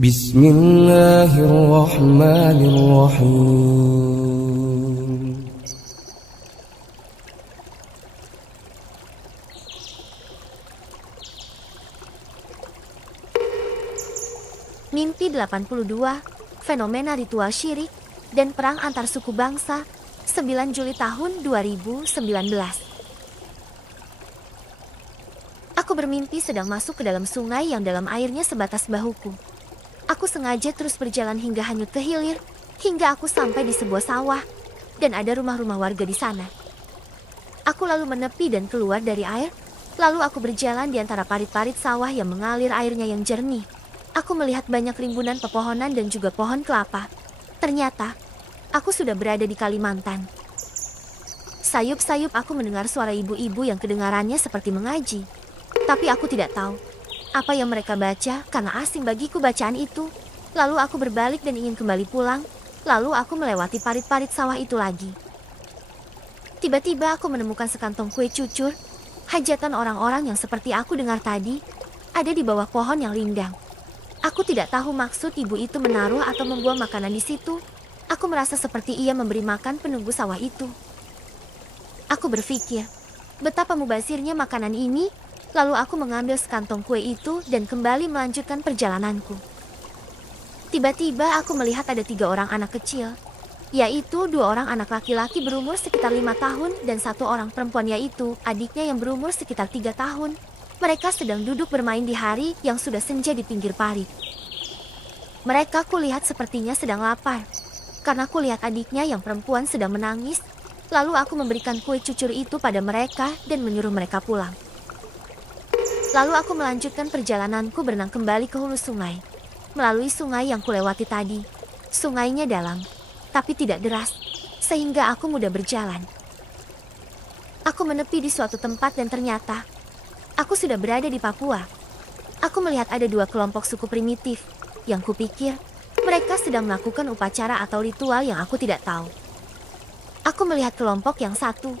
Bismillahirrahmanirrahim. Mimpi 82, fenomena ritual syirik, dan perang antar suku bangsa, 9 Juli tahun 2019. Aku bermimpi sedang masuk ke dalam sungai yang dalam airnya sebatas bahuku. Aku sengaja terus berjalan hingga hanyut ke hilir, hingga aku sampai di sebuah sawah, dan ada rumah-rumah warga di sana. Aku lalu menepi dan keluar dari air, lalu aku berjalan di antara parit-parit sawah yang mengalir airnya yang jernih. Aku melihat banyak rimbunan pepohonan dan juga pohon kelapa. Ternyata, aku sudah berada di Kalimantan. Sayup-sayup aku mendengar suara ibu-ibu yang kedengarannya seperti mengaji. Tapi aku tidak tahu apa yang mereka baca karena asing bagiku bacaan itu. Lalu aku berbalik dan ingin kembali pulang. Lalu aku melewati parit-parit sawah itu lagi. Tiba-tiba aku menemukan sekantong kue cucur. Hajatan orang-orang yang seperti aku dengar tadi ada di bawah pohon yang rindang. Aku tidak tahu maksud ibu itu menaruh atau membuang makanan di situ. Aku merasa seperti ia memberi makan penunggu sawah itu. Aku berpikir, betapa mubazirnya makanan ini. Lalu aku mengambil sekantong kue itu dan kembali melanjutkan perjalananku. Tiba-tiba aku melihat ada 3 orang anak kecil, yaitu 2 orang anak laki-laki berumur sekitar 5 tahun dan 1 orang perempuan, yaitu adiknya yang berumur sekitar 3 tahun. Mereka sedang duduk bermain di hari yang sudah senja di pinggir parit. Mereka kulihat sepertinya sedang lapar, karena kulihat adiknya yang perempuan sedang menangis. Lalu aku memberikan kue cucur itu pada mereka dan menyuruh mereka pulang. Lalu aku melanjutkan perjalananku berenang kembali ke hulu sungai. Melalui sungai yang kulewati tadi. Sungainya dalam, tapi tidak deras, sehingga aku mudah berjalan. Aku menepi di suatu tempat dan ternyata aku sudah berada di Papua. Aku melihat ada 2 kelompok suku primitif yang kupikir mereka sedang melakukan upacara atau ritual yang aku tidak tahu. Aku melihat kelompok yang satu.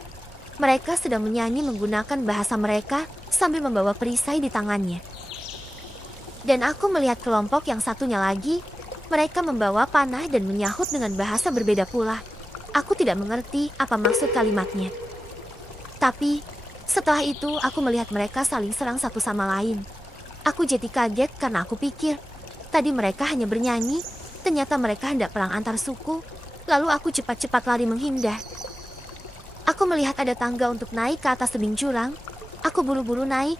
Mereka sedang menyanyi menggunakan bahasa mereka sambil membawa perisai di tangannya. Dan aku melihat kelompok yang satunya lagi. Mereka membawa panah dan menyahut dengan bahasa berbeda pula. Aku tidak mengerti apa maksud kalimatnya. Tapi setelah itu aku melihat mereka saling serang satu sama lain. Aku jadi kaget karena aku pikir tadi mereka hanya bernyanyi. Ternyata mereka hendak perang antar suku. Lalu aku cepat-cepat lari menghindar. Aku melihat ada tangga untuk naik ke atas tebing jurang. Aku buru-buru naik,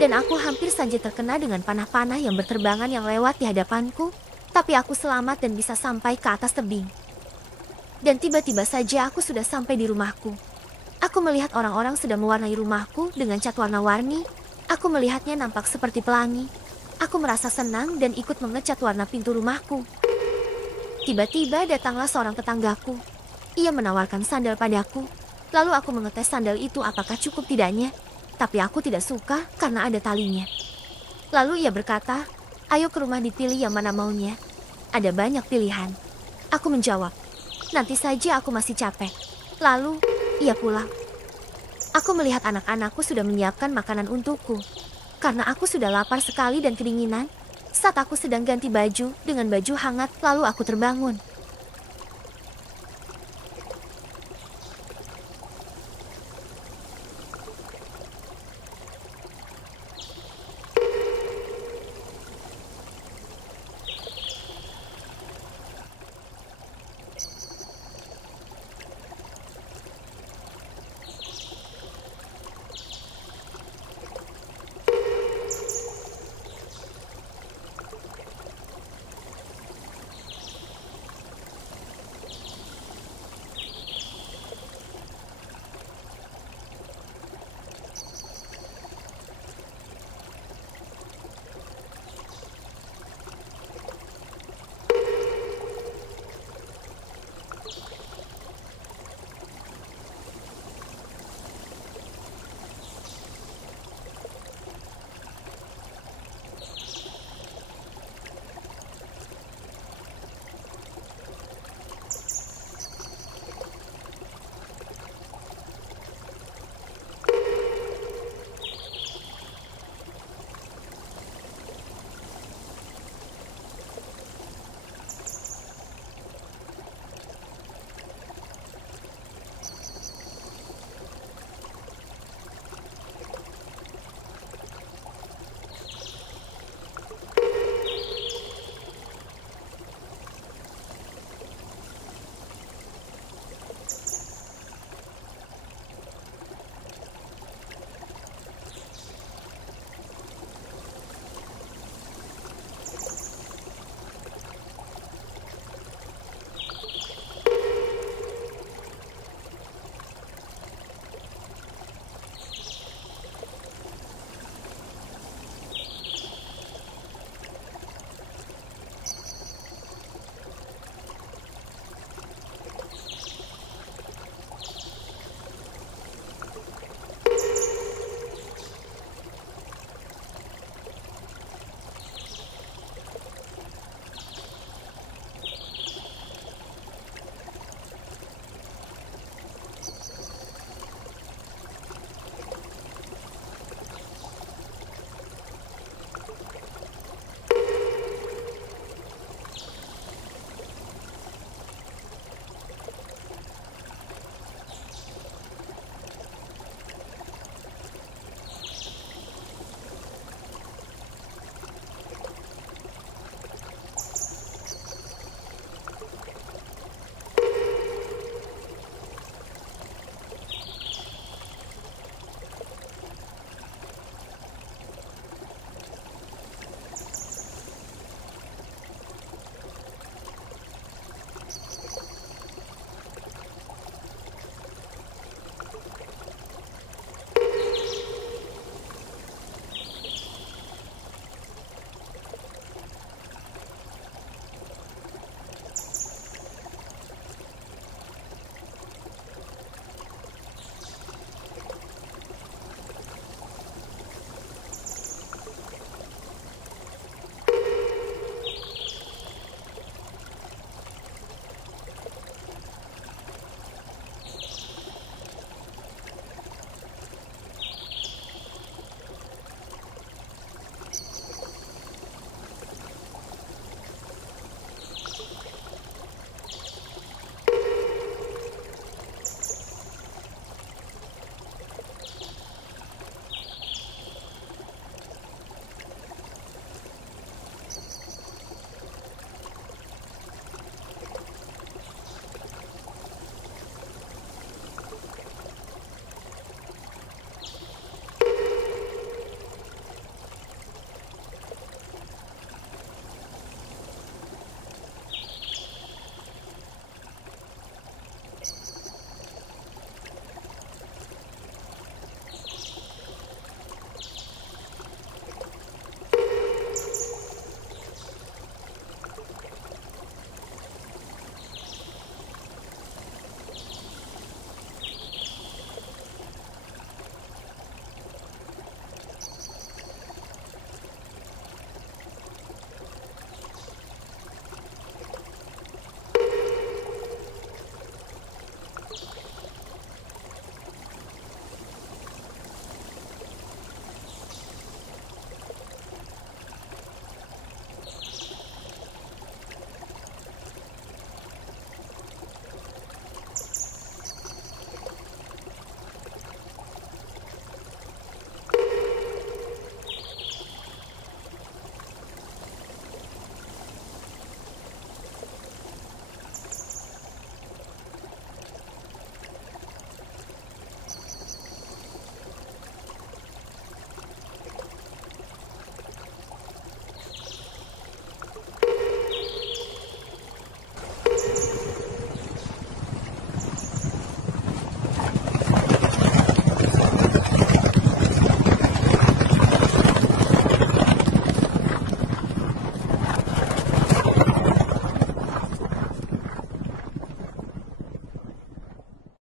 dan aku hampir saja terkena dengan panah-panah yang berterbangan yang lewat di hadapanku. Tapi aku selamat dan bisa sampai ke atas tebing. Dan tiba-tiba saja aku sudah sampai di rumahku. Aku melihat orang-orang sedang mewarnai rumahku dengan cat warna-warni. Aku melihatnya nampak seperti pelangi. Aku merasa senang dan ikut mengecat warna pintu rumahku. Tiba-tiba datanglah seorang tetanggaku. Ia menawarkan sandal padaku. Lalu aku mengetes sandal itu apakah cukup tidaknya. Tapi aku tidak suka karena ada talinya. Lalu ia berkata, ayo ke rumah dipilih yang mana maunya. Ada banyak pilihan. Aku menjawab, nanti saja aku masih capek. Lalu ia pulang. Aku melihat anak-anakku sudah menyiapkan makanan untukku. Karena aku sudah lapar sekali dan kedinginan. Saat aku sedang ganti baju dengan baju hangat, lalu aku terbangun.